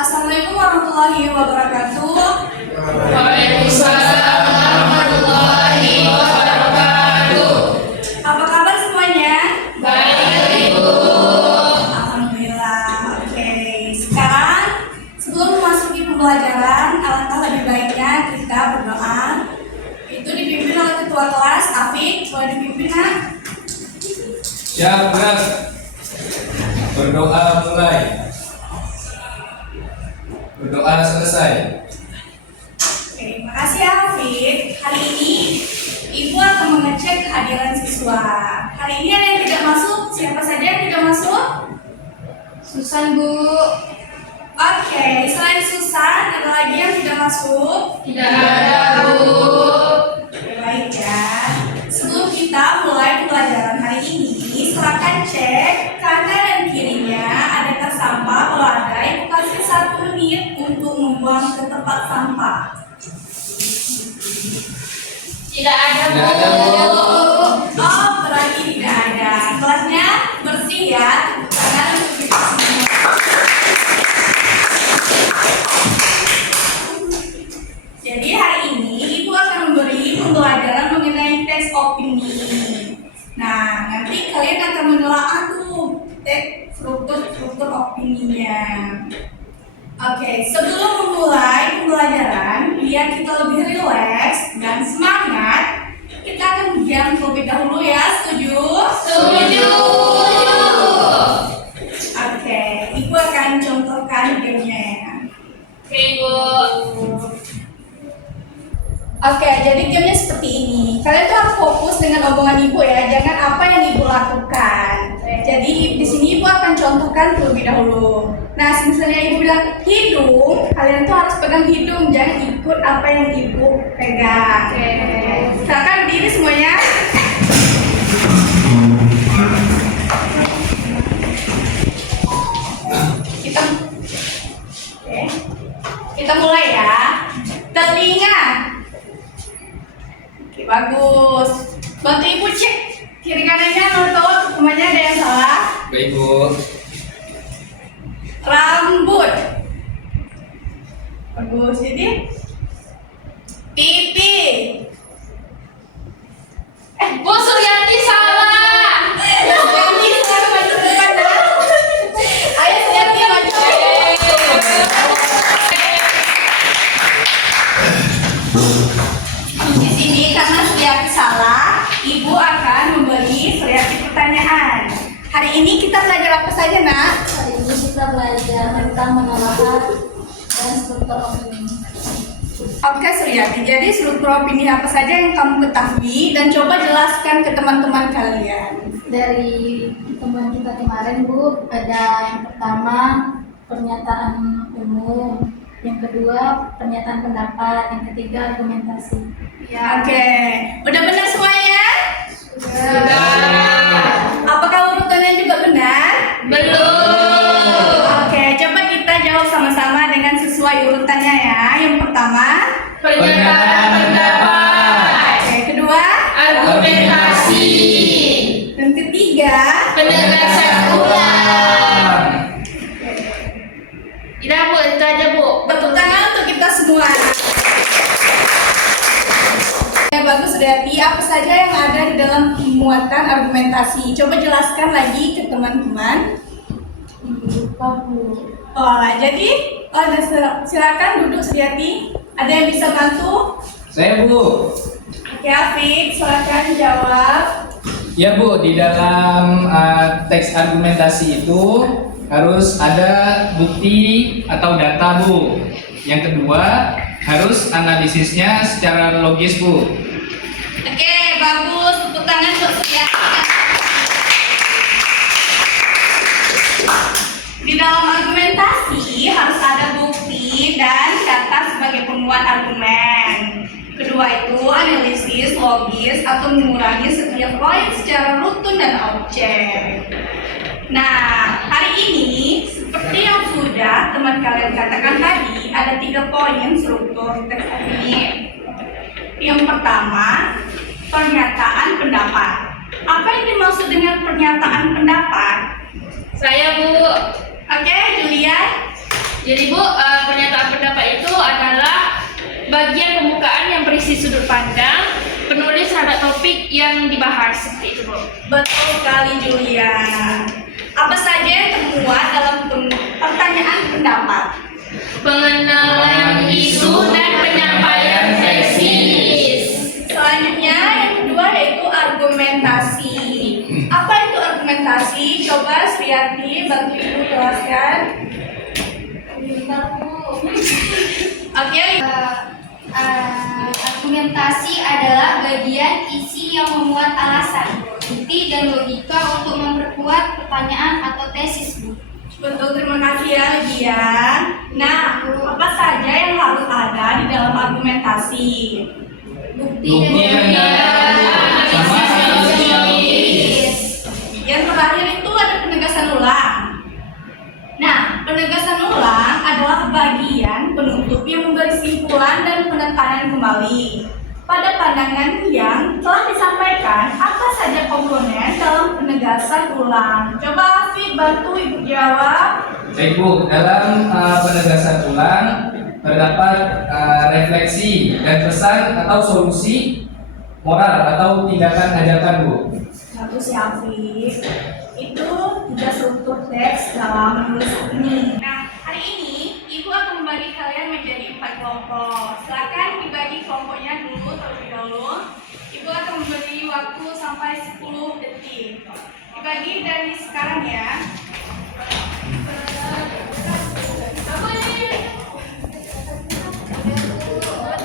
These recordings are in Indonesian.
Assalamualaikum warahmatullahi wabarakatuh. Waalaikumsalam warahmatullahi wabarakatuh. Apa kabar semuanya? Baik, Ibu. Alhamdulillah. Oke, sekarang sebelum memasuki pembelajaran, alangkah lebih baiknya kita berdoa. Itu dipimpin oleh ketua kelas, Afik. Boleh dipimpin, Nak? Siap, gerak. Berdoa mulai. Berdoa selesai. Oke, makasih ya, Afik. Hari ini Ibu akan mengecek kehadiran siswa. Hari ini ada yang tidak masuk? Siapa saja yang tidak masuk? Susan, Bu. Oke, selain Susan, ada lagi yang tidak masuk? Tidak ada, Bu. Baik ya. Sebelum kita mulai pembelajaran hari ini, silakan cek kanan dan kirinya adakah sampah. Kalau ada, Ibu kasih 1 menit untuk membuang ke tempat sampah. Tidak ada, Bu. Tidak ada, Bu. Oh, berarti tidak ada. Kelasnya bersih ya. Tepuk tangan untuk kita semua. Jadi hari ini Ibu akan memberi pembelajaran mengenai teks opini. Nah, nanti kalian akan menelaah tuh teks struktur opininya. Oke, sebelum memulai pembelajaran, biar kita lebih rileks dan semangat, kita akan diam terlebih dahulu ya. Setuju? Setuju. Oke, Ibu akan contohkan gamenya ya. Oke, Bu. Oke, jadi gamenya seperti ini. Kalian tuh harus fokus dengan omongan Ibu ya, jangan apa yang Ibu lakukan. Jadi di sini Ibu akan contohkan terlebih dahulu. Nah, misalnya Ibu bilang hidung, kalian tuh harus pegang hidung, jangan ikut apa yang Ibu pegang. Oke. Silakan berdiri semuanya. Kita, oke. Kita mulai ya. Telinga. Oke, bagus. Bantu Ibu cek kiri kanannya, nonton semuanya ada yang salah. Baik, Bu. Rambut. Bagus. Jadi pipi. Bu Suryati salah. Suryati, sekarang maju ke depan ya. Ayo Suryati maju. Di sini karena Suryati salah, Ibu akan memberi Suryati pertanyaan. Hari ini kita belajar apa saja, Nak? Hari ini kita belajar tentang menelaah dan struktur opini. Oke Suryati, jadi struktur opini apa saja yang kamu ketahui dan coba jelaskan ke teman-teman kalian. Dari pertemuan kita kemarin, Bu, ada yang pertama pernyataan umum, yang kedua pernyataan pendapat, yang ketiga argumentasi. Ya, oke. Udah benar semuanya? Sudah. Apakah urutannya juga benar? Belum. Oke, coba kita jawab sama-sama dengan sesuai urutannya ya. Yang pertama, Pernyataan pendapat. oke, kedua, Argumentasi. dan ketiga. Penegasan ulang. Tidak, Bu. Itu aja, Bu. Tepuk tangan untuk kita semua. Ya, bagus Suryati. Apa saja yang ada di dalam muatan argumentasi? Coba jelaskan lagi ke teman-teman. Lupa, Bu. Oh, jadi silakan duduk Suryati. Ada yang bisa bantu? Saya, Bu. Oke, Afik, silakan jawab. Ya, Bu, di dalam teks argumentasi itu harus ada bukti atau data, Bu. Yang kedua, harus analisisnya secara logis, Bu. Oke, bagus. Tepuk tangan untuk Suryati. Di dalam argumentasi harus ada bukti dan data sebagai penguat argumen. Kedua itu analisis logis atau mengurangi setiap poin secara rutun dan objek. Nah, hari ini seperti yang sudah teman kalian katakan tadi, ada 3 poin struktur teks opini. Yang pertama, pernyataan pendapat. Apa yang dimaksud dengan pernyataan pendapat? Saya, Bu. Oke, Julia. Jadi Bu, pernyataan pendapat itu adalah bagian pembukaan yang berisi sudut pandang penulis terhadap topik yang dibahas, seperti itu Bu. Betul sekali Julia. Apa saja yang termuat dalam pertanyaan pendapat? Pengenalan isu dan penyampaian tesis. Selanjutnya yang kedua yaitu argumentasi. Apa itu argumentasi? Coba Sriati bantu Ibu jelaskan. Bentar, Bu. Oke. Argumentasi adalah bagian isi yang memuat alasan, bukti, dan logika untuk memperkuat pertanyaan atau tesis, Bu. Betul, terima kasih ya Lydia. Nah, apa saja yang harus ada di dalam argumentasi? Bukti Bukti dan dan sama analisis. Yang terakhir itu ada penegasan ulang. Nah, penegasan ulang adalah bagian penutup yang memberi simpulan dan penekanan kembali pada pandangan yang telah disampaikan. Apa saja komponen dalam penegasan ulang? Coba Afi bantu Ibu jawab. Baik Bu, dalam penegasan ulang terdapat refleksi dan pesan atau solusi moral atau tindakan ajakan Bu. Satu si Afif itu tidak struktur teks dalam menulis ini. Nah, hari ini Ibu akan membagi kalian menjadi 4 kelompok. Silakan dibagi kelompoknya dulu terlebih dahulu. Ibu akan memberi waktu sampai 10 detik. Dibagi dari sekarang ya.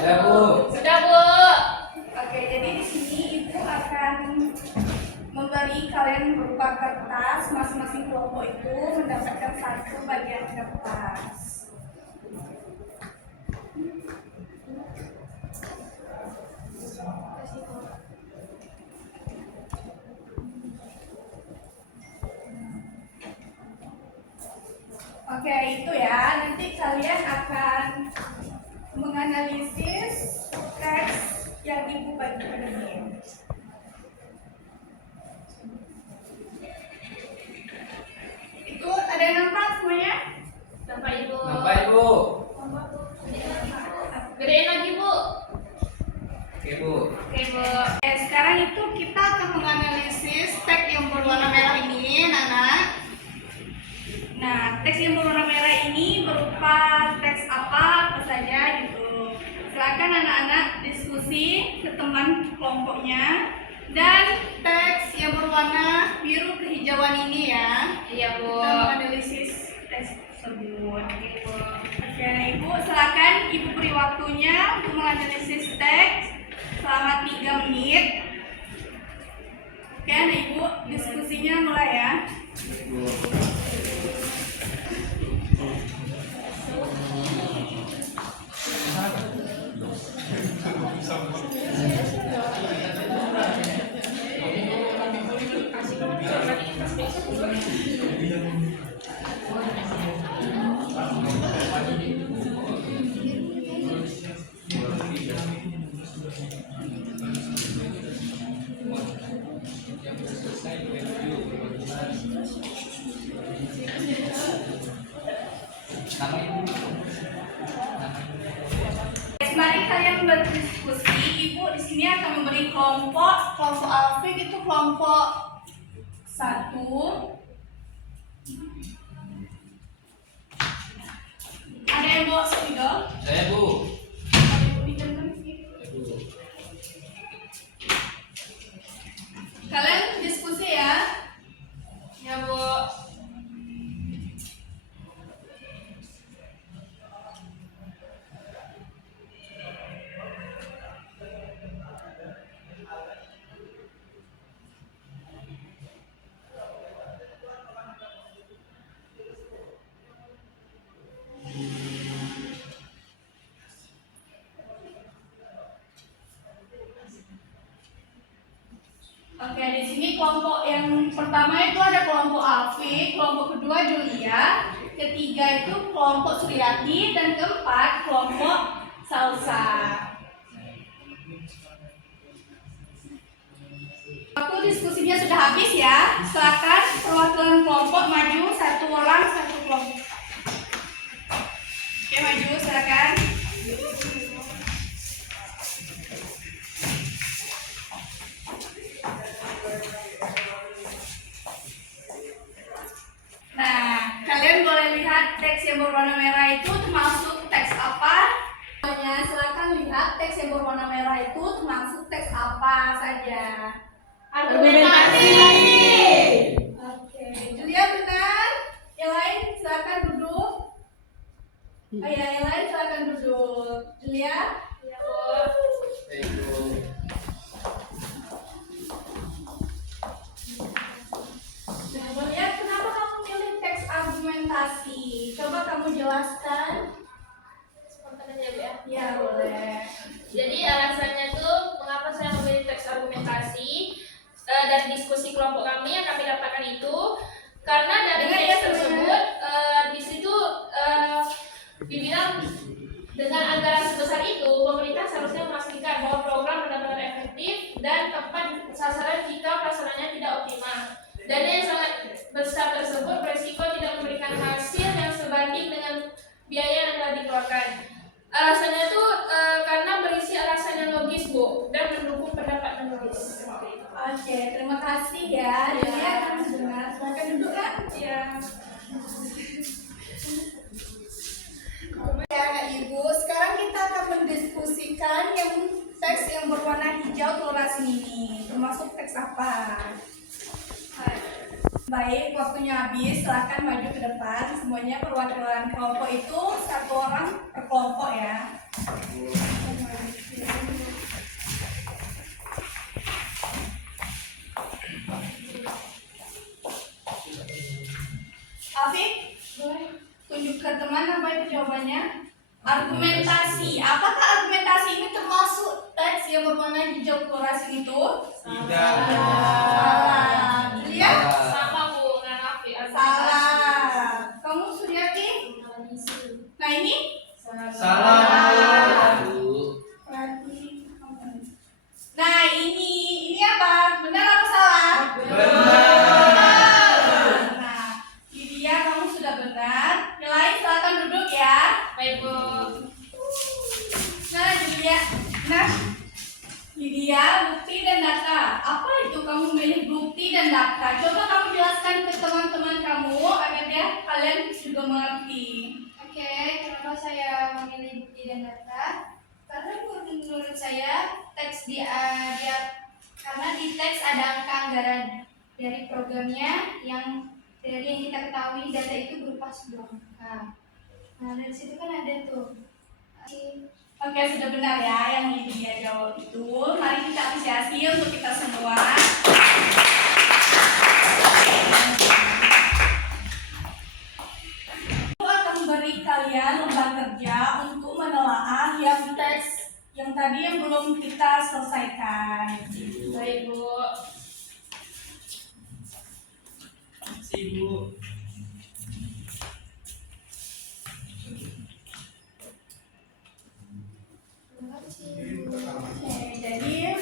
Ya Bu. Sudah Bu. Oke, jadi di sini Ibu akan memberi kalian berupa kertas. Masing-masing kelompok itu mendapatkan satu bagian kertas. Oke, itu ya. Nanti kalian akan menganalisis teks yang Ibu bagikan ini. Itu ada yang nampak semuanya? Sampai Ibu. Sampai Bu. Gedein lagi Bu. Oke Bu. Oke Bu. Sekarang itu kita akan menganalisis teks yang berwarna merah ini, Nana. Nah, teks yang berwarna merah ini berupa teks apa saja gitu. Silakan anak-anak diskusi ke teman kelompoknya. Dan teks yang berwarna biru kehijauan ini ya, Iya Bu. kita menganalisis teks tersebut. Oke, Ibu silakan Ibu beri waktunya untuk menganalisis teks selama 3 menit. Oke, nah Ibu diskusinya mulai ya. Mari kalian berdiskusi. Ibu di sini akan memberi kelompok Alfie itu kelompok 1. Ada yang bawa spidol? Saya Bu. Kalian diskusi ya. Ya Bu. Oke, di sini kelompok yang pertama itu ada kelompok Alfi, kelompok kedua Julia, ketiga itu kelompok Suriati, dan keempat kelompok Salsa. Waktu diskusinya sudah habis ya. Silakan perwakilan kelompok maju, 1 orang 1 kelompok. teks yang berwarna merah itu termasuk teks apa? Silakan lihat teks yang berwarna merah itu termasuk teks apa saja. Argumentasi. Oke, Julia benar. Yang lain silakan duduk. Yang lain silakan duduk. Julia? Ya, Bu. Julia, kenapa kamu pilih teks argumentasi? Coba kamu jelaskan. Spontan aja, Bu, ya. Ya, boleh. Jadi alasannya tuh mengapa saya memilih teks argumentasi dari diskusi kelompok kami yang kami dapatkan itu karena dari Dengar ya, teks sebenarnya. tersebut di situ dibilang dengan anggaran sebesar itu pemerintah seharusnya memastikan bahwa program benar-benar efektif dan tepat sasaran jika pelaksanaannya tidak optimal. Dana yang sangat besar tersebut beresiko tidak memberikan hasil yang sebanding dengan biaya yang telah dikeluarkan. Alasannya tuh karena berisi alasan yang logis, Bu, dan mendukung pendapat yang logis. Oke, terima kasih ya. Julia, kamu benar. Silakan duduk kan? Ya. Ya, Kak Ibu. Sekarang kita akan mendiskusikan yang teks yang berwarna hijau tulis ini. Termasuk teks apa? Baik, waktunya habis. Silakan maju ke depan. Semuanya perwakilan kelompok itu satu orang per kelompok ya. Afif, tunjuk ke teman apa itu jawabannya? Argumentasi. Apakah argumentasi ini termasuk teks yang berwarna hijau fluoresin itu? Tidak. Salah. Julia? Sama, Bu, dengan Afi. Salah. Kamu Suryati? Nah ini? Salah. Berarti kamu. Nah ini apa? Benar atau salah? Nah, Lydia kamu sudah benar. Yang lain silakan duduk ya. Baik, Bu. Nah, Julia. Nah, Lydia, bukti dan data. Apa itu kamu memilih bukti dan data? Coba kamu jelaskan ke teman-teman kamu agar ya kalian juga mengerti. Oke, kenapa saya memilih bukti dan data? Karena menurut saya teks karena di teks ada angka anggaran dari programnya yang dari yang kita ketahui data itu berupa sebuah angka. Nah dari situ kan ada tuh. Oke, sudah benar ya yang Lydia jawab itu. Mari kita apresiasi untuk kita semua. Aku akan beri kalian lembar kerja untuk menelaah yang teks yang tadi yang belum kita selesaikan. Baik, Bu. Sibuk. Oke, jadi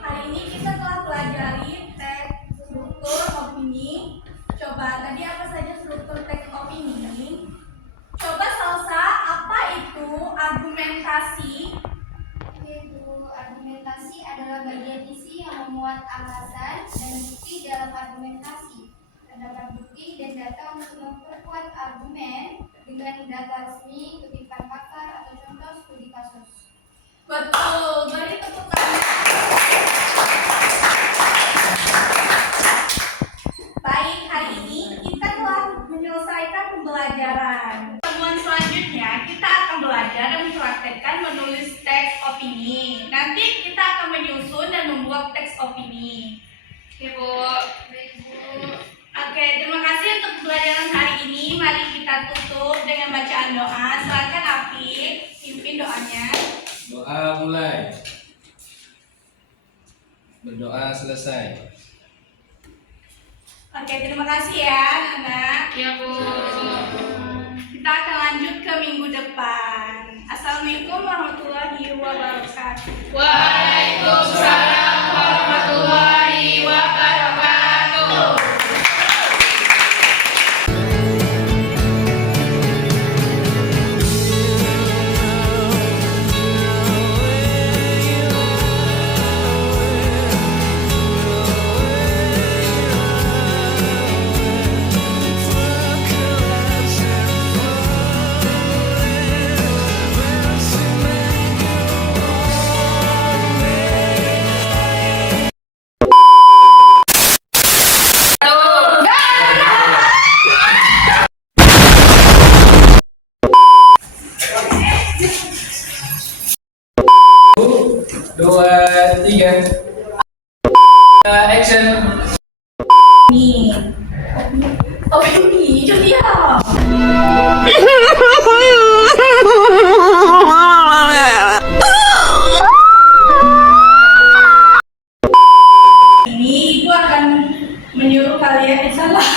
hari ini kita telah pelajari teks struktur opini. Coba tadi apa saja struktur teks opini? Coba Salsa, apa itu argumentasi? Oke Bu, argumentasi adalah bagian isi yang memuat alasan dan bukti dalam argumentasi. Terdapat bukti dan data untuk memperkuat argumen dengan data resmi, kutipan pakar, atau contoh studi kasus. Betul, beri tepuk tangan. Baik, hari ini kita telah menyelesaikan pembelajaran. Pertemuan selanjutnya kita akan belajar dan mempraktekkan menulis teks opini. Nanti kita akan menyusun dan membuat teks opini. Oke, Bu. Baik Bu. Oke, terima kasih untuk pembelajaran hari ini. Mari kita tutup dengan bacaan doa. Silakan Afi, pimpin doanya. Doa mulai. Berdoa selesai. Oke, terima kasih ya, anak-anak. Ya, Bu. Kita akan lanjut ke minggu depan. Assalamualaikum warahmatullahi wabarakatuh. Waalaikumsalam warahmatullahi wabarakatuh. 2, 3. Action. Nih. Opini, itu dia. Ini ibu akan menyuruh kalian salah.